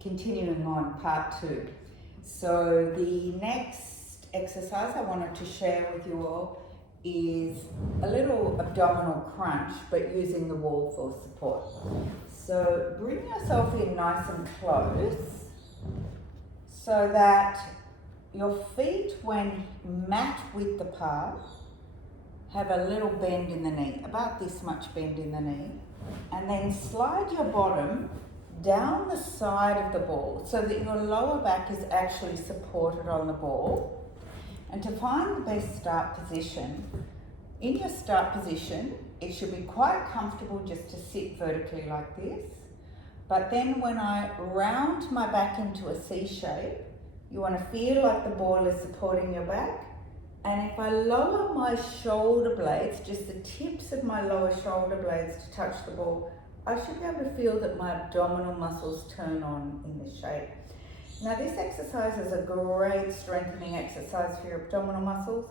Continuing on, part 2. So the next exercise I wanted to share with you all is a little abdominal crunch, but using the wall for support. So bring yourself in nice and close so that your feet, when mat width apart, have a little bend in the knee, about this much bend in the knee, and then slide your bottom down the side of the ball so that your lower back is actually supported on the ball. And to find the best start position, in your start position, it should be quite comfortable just to sit vertically like this. But then when I round my back into a C shape, you want to feel like the ball is supporting your back. And if I lower my shoulder blades, just the tips of my lower shoulder blades to touch the ball, I should be able to feel that my abdominal muscles turn on in the shape. Now this exercise is a great strengthening exercise for your abdominal muscles,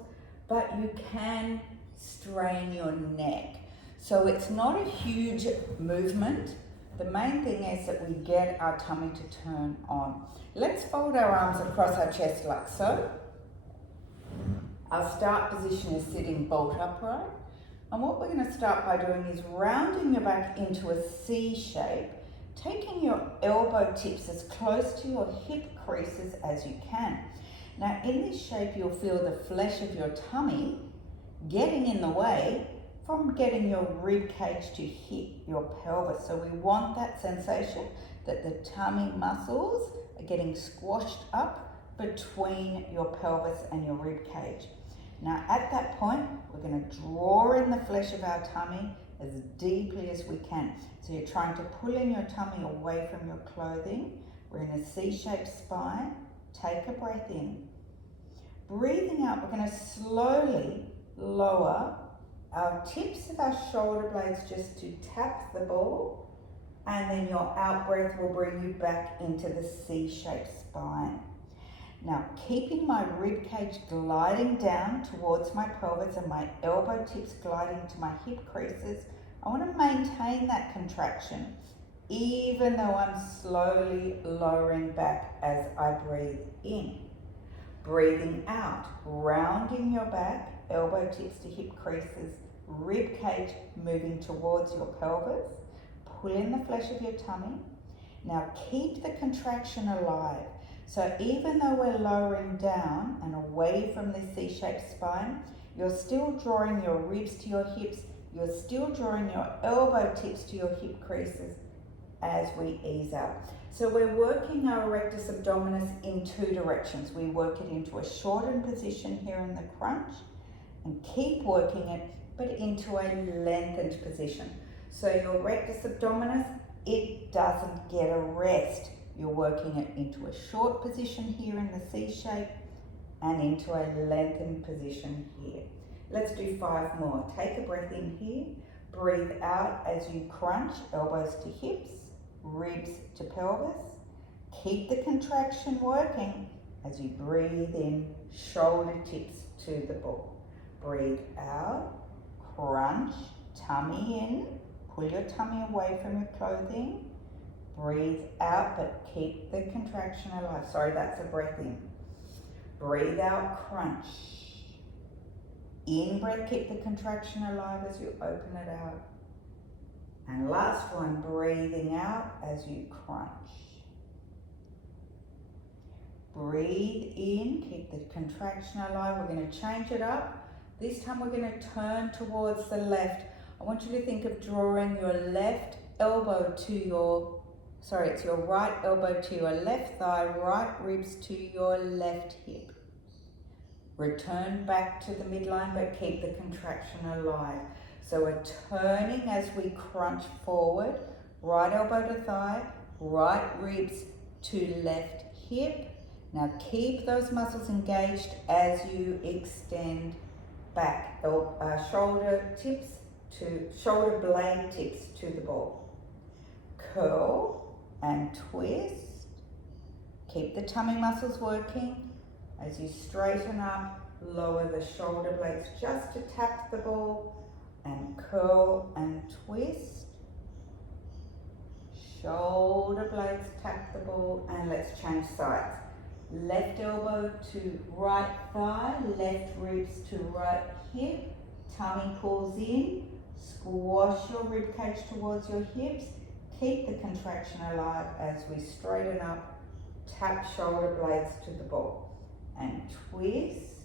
but you can strain your neck. So it's not a huge movement. The main thing is that we get our tummy to turn on. Let's fold our arms across our chest like so. Our start position is sitting bolt upright. And what we're going to start by doing is rounding your back into a C shape, taking your elbow tips as close to your hip creases as you can. Now in this shape, you'll feel the flesh of your tummy getting in the way from getting your rib cage to hit your pelvis. So we want that sensation that the tummy muscles are getting squashed up between your pelvis and your rib cage. Now at that point, we're going to draw in the flesh of our tummy as deeply as we can. So you're trying to pull in your tummy away from your clothing. We're in a C-shaped spine. Take a breath in. Breathing out, we're going to slowly lower our tips of our shoulder blades just to tap the ball. And then your out breath will bring you back into the C-shaped spine. Now, keeping my rib cage gliding down towards my pelvis and my elbow tips gliding to my hip creases, I want to maintain that contraction, even though I'm slowly lowering back as I breathe in. Breathing out, rounding your back, elbow tips to hip creases, rib cage moving towards your pelvis. Pull in the flesh of your tummy. Now, keep the contraction alive. So even though we're lowering down and away from this C-shaped spine, you're still drawing your ribs to your hips, you're still drawing your elbow tips to your hip creases as we ease out. So we're working our rectus abdominis in two directions. We work it into a shortened position here in the crunch and keep working it, but into a lengthened position. So your rectus abdominis, it doesn't get a rest. You're working it into a short position here in the C shape and into a lengthened position here. Let's do 5 more. Take a breath in here. Breathe out as you crunch, elbows to hips, ribs to pelvis. Keep the contraction working as you breathe in, shoulder tips to the ball. Breathe out, crunch, tummy in, pull your tummy away from your clothing. Breathe out, but keep the contraction alive. Sorry, that's a breath in. Breathe out, crunch. In breath, keep the contraction alive as you open it out. And last one, breathing out as you crunch. Breathe in, keep the contraction alive. We're going to change it up. This time we're going to turn towards the left. I want you to think of drawing your left elbow to your it's your right elbow to your left thigh, right ribs to your left hip. Return back to the midline, but keep the contraction alive. So we're turning as we crunch forward, right elbow to thigh, right ribs to left hip. Now keep those muscles engaged as you extend back, shoulder blade tips to the ball. Curl and twist. Keep the tummy muscles working. As you straighten up, lower the shoulder blades just to tap the ball and curl and twist. Shoulder blades tap the ball, and let's change sides. Left elbow to right thigh, left ribs to right hip, tummy pulls in, squash your rib cage towards your hips, keep the contraction alive as we straighten up, tap shoulder blades to the ball, and twist,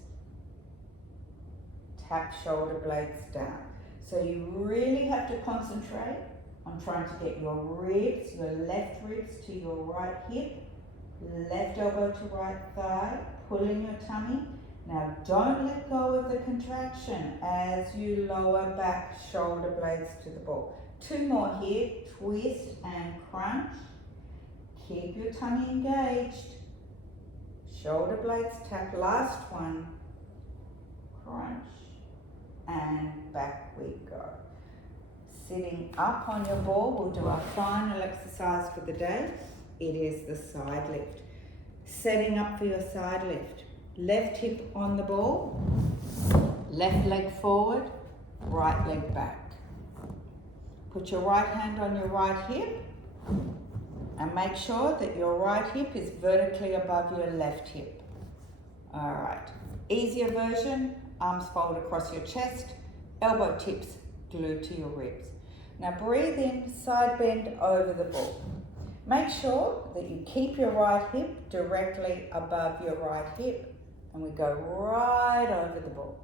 tap shoulder blades down. So you really have to concentrate on trying to get your ribs, your left ribs to your right hip, left elbow to right thigh, pulling your tummy. Now don't let go of the contraction as you lower back shoulder blades to the ball. 2 more here, twist and crunch. Keep your tummy engaged. Shoulder blades tap, last one. Crunch and back we go. Sitting up on your ball, we'll do our final exercise for the day. It is the side lift. Setting up for your side lift. Left hip on the ball, left leg forward, right leg back. Put your right hand on your right hip and make sure that your right hip is vertically above your left hip. All right, easier version, arms fold across your chest, elbow tips glued to your ribs. Now breathe in, side bend over the ball. Make sure that you keep your right hip directly above your right hip, and we go right over the ball.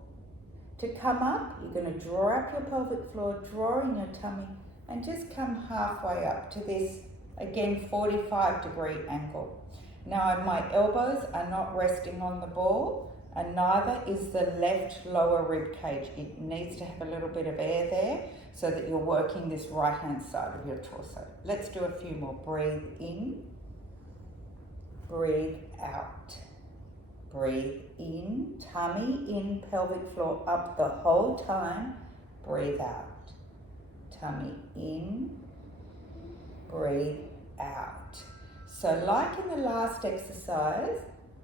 To come up, you're going to draw up your pelvic floor, draw in your tummy, and just come halfway up to this, again, 45-degree angle. Now my elbows are not resting on the ball, and neither is the left lower rib cage. It needs to have a little bit of air there so that you're working this right-hand side of your torso. Let's do a few more. Breathe in, breathe out. Breathe in, tummy in, pelvic floor up the whole time. Breathe out. Tummy in, breathe out. So like in the last exercise,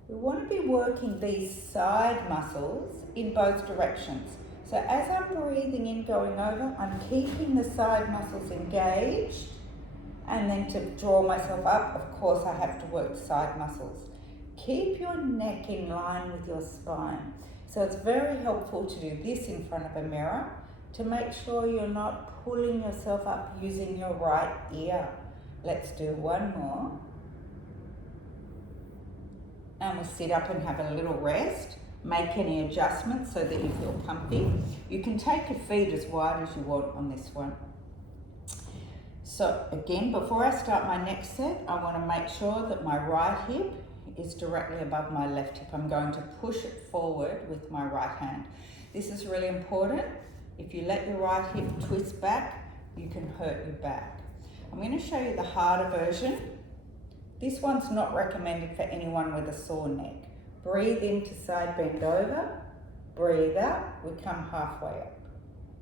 we want to be working these side muscles in both directions. So as I'm breathing in, going over, I'm keeping the side muscles engaged, and then to draw myself up, of course, I have to work the side muscles. Keep your neck in line with your spine. So it's very helpful to do this in front of a mirror to make sure you're not pulling yourself up using your right ear. Let's do one more. And we'll sit up and have a little rest. Make any adjustments so that you feel comfy. You can take your feet as wide as you want on this one. So again, before I start my next set, I want to make sure that my right hip is directly above my left hip. I'm going to push it forward with my right hand. This is really important. If you let your right hip twist back, you can hurt your back. I'm going to show you the harder version. This one's not recommended for anyone with a sore neck. Breathe in to side bend over. Breathe out, we come halfway up.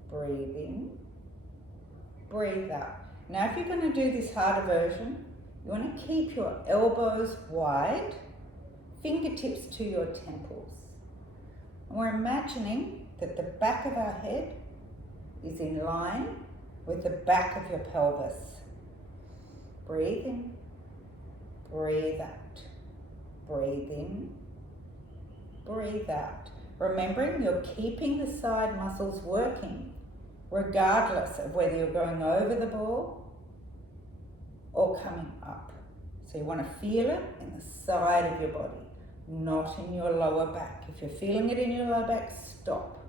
Breathe in, breathe out. Now if you're going to do this harder version, you want to keep your elbows wide, fingertips to your temples. And we're imagining that the back of our head is in line with the back of your pelvis. Breathe in, breathe out. Breathe in, breathe out. Remembering you're keeping the side muscles working, regardless of whether you're going over the ball or coming up. So you want to feel it in the side of your body, not in your lower back. If you're feeling it in your lower back, stop.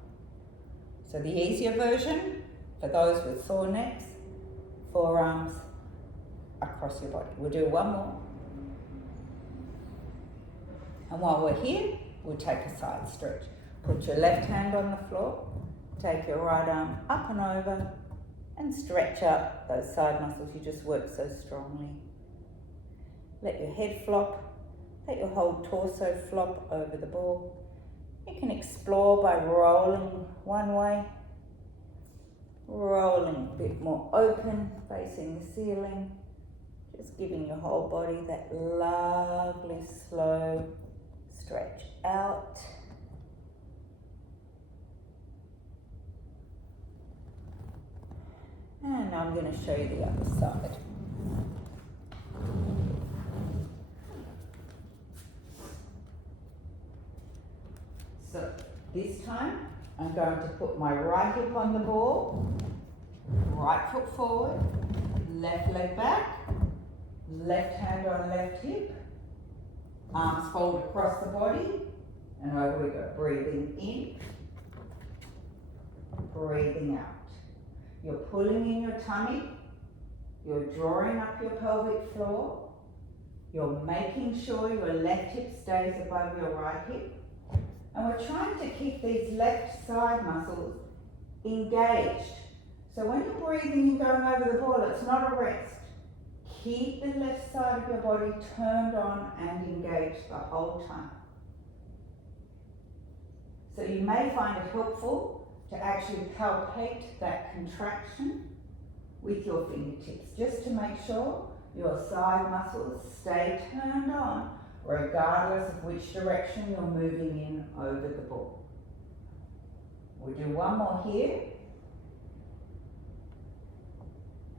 So the easier version, for those with sore necks, forearms across your body. We'll do one more. And while we're here, we'll take a side stretch. Put your left hand on the floor, take your right arm up and over, and stretch up those side muscles you just worked so strongly. Let your head flop, let your whole torso flop over the ball. You can explore by rolling one way, rolling a bit more open, facing the ceiling, just giving your whole body that lovely slow stretch out. And I'm going to show you the other side. This time, I'm going to put my right hip on the ball, right foot forward, left leg back, left hand on left hip, arms fold across the body, and over we go. Breathing in, breathing out. You're pulling in your tummy, you're drawing up your pelvic floor, you're making sure your left hip stays above your right hip, and we're trying to keep these left side muscles engaged. So when you're breathing and going over the ball, it's not a rest. Keep the left side of your body turned on and engaged the whole time. So you may find it helpful to actually palpate that contraction with your fingertips, just to make sure your side muscles stay turned on regardless of which direction you're moving in over the ball. We'll do one more here.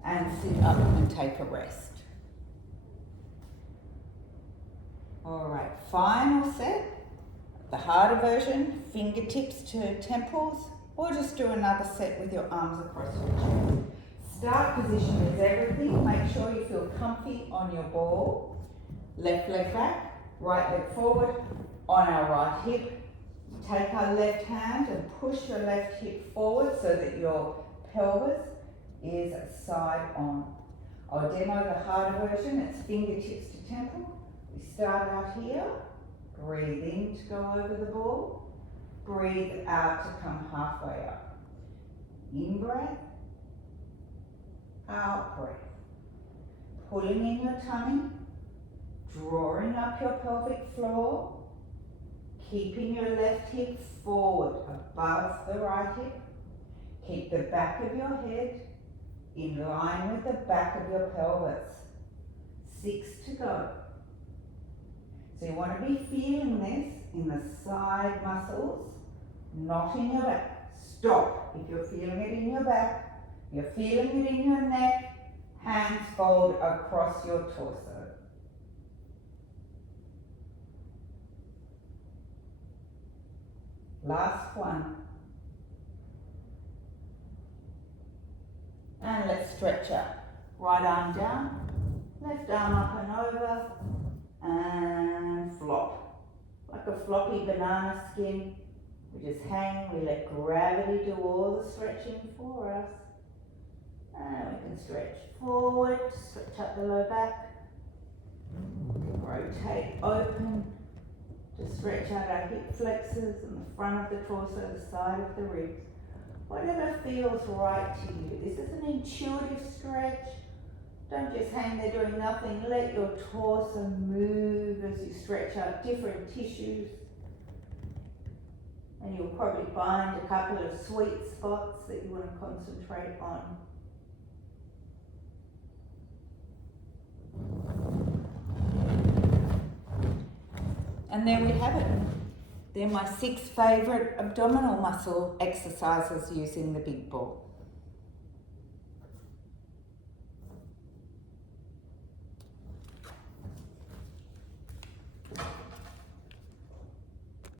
And sit up and take a rest. Alright, final set. The harder version, fingertips to temples, or just do another set with your arms across your chest. Start position is everything. Make sure you feel comfy on your ball. Left leg back, right leg forward, on our right hip. Take our left hand and push your left hip forward so that your pelvis is side on. I'll demo the harder version. It's fingertips to temple. We start out here. Breathe in to go over the ball. Breathe out to come halfway up. In breath, out breath. Pulling in your tummy, drawing up your pelvic floor, keeping your left hip forward above the right hip. Keep the back of your head in line with the back of your pelvis. 6 to go. So you want to be feeling this in the side muscles, not in your back. Stop if you're feeling it in your back. You're feeling it in your neck. Hands fold across your torso. Last one. And let's stretch out. Right arm down, left arm up and over, and flop. Like a floppy banana skin. We just hang, we let gravity do all the stretching for us. And we can stretch forward, stretch up the low back. Rotate open to stretch out our hip flexors and the front of the torso, the side of the ribs. Whatever feels right to you. This is an intuitive stretch. Don't just hang there doing nothing. Let your torso move as you stretch out different tissues. And you'll probably find a couple of sweet spots that you want to concentrate on. And there we have it. They're my 6 favourite abdominal muscle exercises using the big ball.